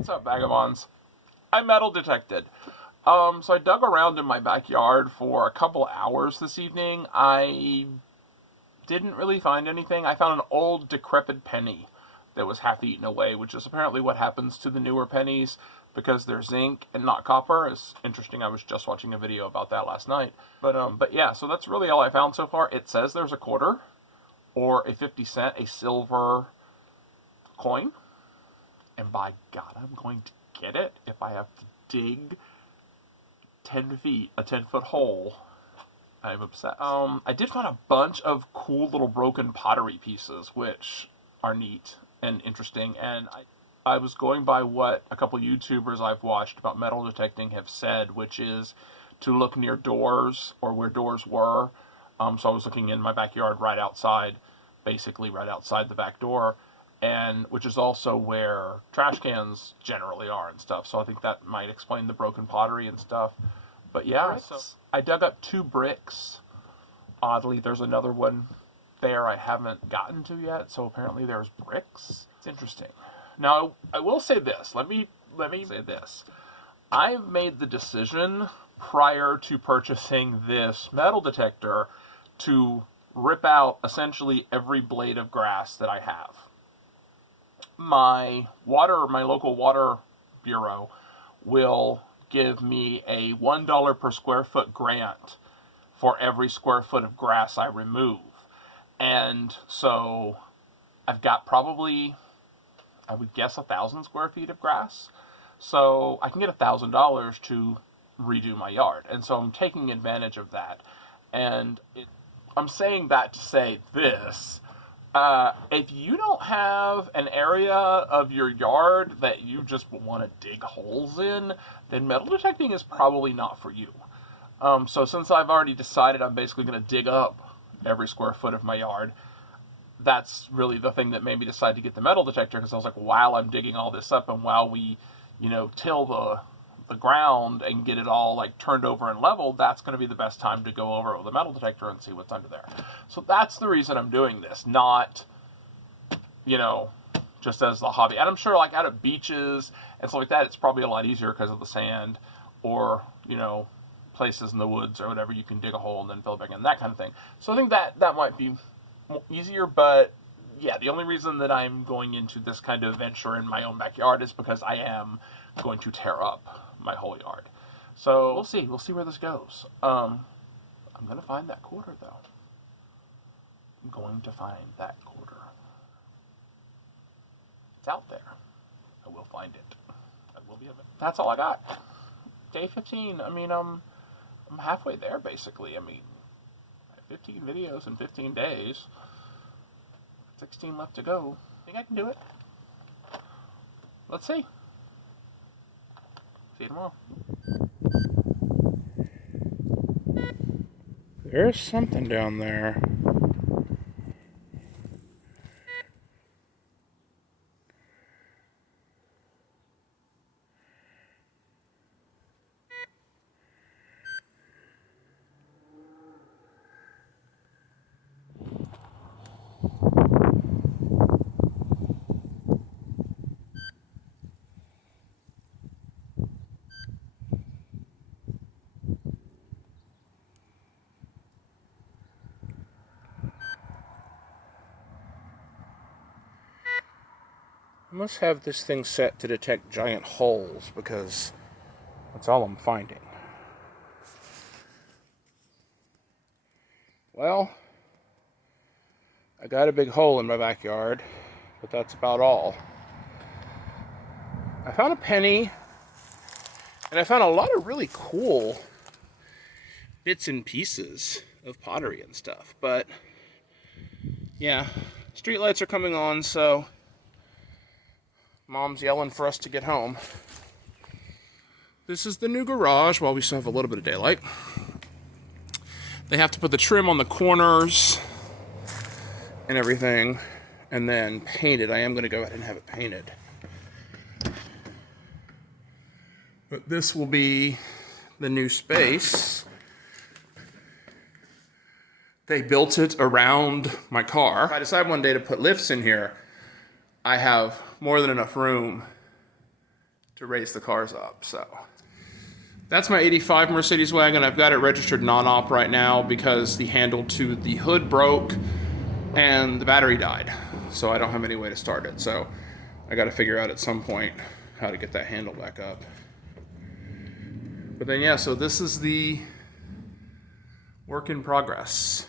What's up, vagabonds? I metal detected. So I dug around in my backyard for a couple hours this evening. I didn't really find anything. I found an old decrepit penny that was half eaten away, which is apparently what happens to the newer pennies because they're zinc and not copper. It's interesting. I was just watching a video about that last night. But yeah, so that's really all I found so far. It says there's a quarter or a 50 cent, a silver coin. And by God, I'm going to get it if I have to dig 10 feet, a 10-foot hole. I'm obsessed. I did find a bunch of cool little broken pottery pieces, which are neat and interesting. And I was going by what a couple YouTubers I've watched about metal detecting have said, which is to look near doors or where doors were. So I was looking in my backyard right outside, basically right outside the back door, and which is also where trash cans generally are and stuff. So I think that might explain the broken pottery and stuff. But yeah, so I dug up 2 bricks. Oddly, there's another one there I haven't gotten to yet. So apparently there's bricks. It's interesting. Now I will say this. Let me say this. I've made the decision prior to purchasing this metal detector to rip out essentially every blade of grass that I have. My local water bureau will give me a $1 per square foot grant for every square foot of grass I remove. And so I've got probably, I would guess, 1,000 square feet of grass. So I can get $1,000 to redo my yard. And so I'm taking advantage of that. And I'm saying that to say this. If you don't have an area of your yard that you just want to dig holes in, then metal detecting is probably not for you. So since I've already decided I'm basically going to dig up every square foot of my yard, that's really the thing that made me decide to get the metal detector, because I was like, while I'm digging all this up and while we, till the ground and get it all like turned over and leveled, that's going to be the best time to go over it with a metal detector and see what's under there. So that's the reason I'm doing this, not, just as the hobby. And I'm sure like out at beaches and stuff like that, it's probably a lot easier because of the sand, or, places in the woods or whatever, you can dig a hole and then fill it back in, that kind of thing. So I think that might be easier, but yeah, the only reason that I'm going into this kind of venture in my own backyard is because I am going to tear up my whole yard. So we'll see where this goes. I'm gonna find that quarter though. I'm going to find that quarter. It's out there. I will find it. I will be able. That's all I got. Day 15. I mean, I'm halfway there basically. I mean, 15 videos in 15 days. 16 left to go. I think I can do it. Let's see. See you tomorrow. There's something down there. I must have this thing set to detect giant holes because that's all I'm finding. Well, I got a big hole in my backyard, but that's about all. I found a penny, and I found a lot of really cool bits and pieces of pottery and stuff, but yeah, streetlights are coming on, so Mom's yelling for us to get home. This is the new garage while we still have a little bit of daylight. They have to put the trim on the corners and everything, and then paint it. I am going to go ahead and have it painted. But this will be the new space. They built it around my car. If I decide one day to put lifts in here, I have more than enough room to raise the cars up. So that's my 85 Mercedes wagon. I've got it registered non-op right now because the handle to the hood broke and the battery died. So I don't have any way to start it. So I got to figure out at some point how to get that handle back up. But then, yeah, so this is the work in progress.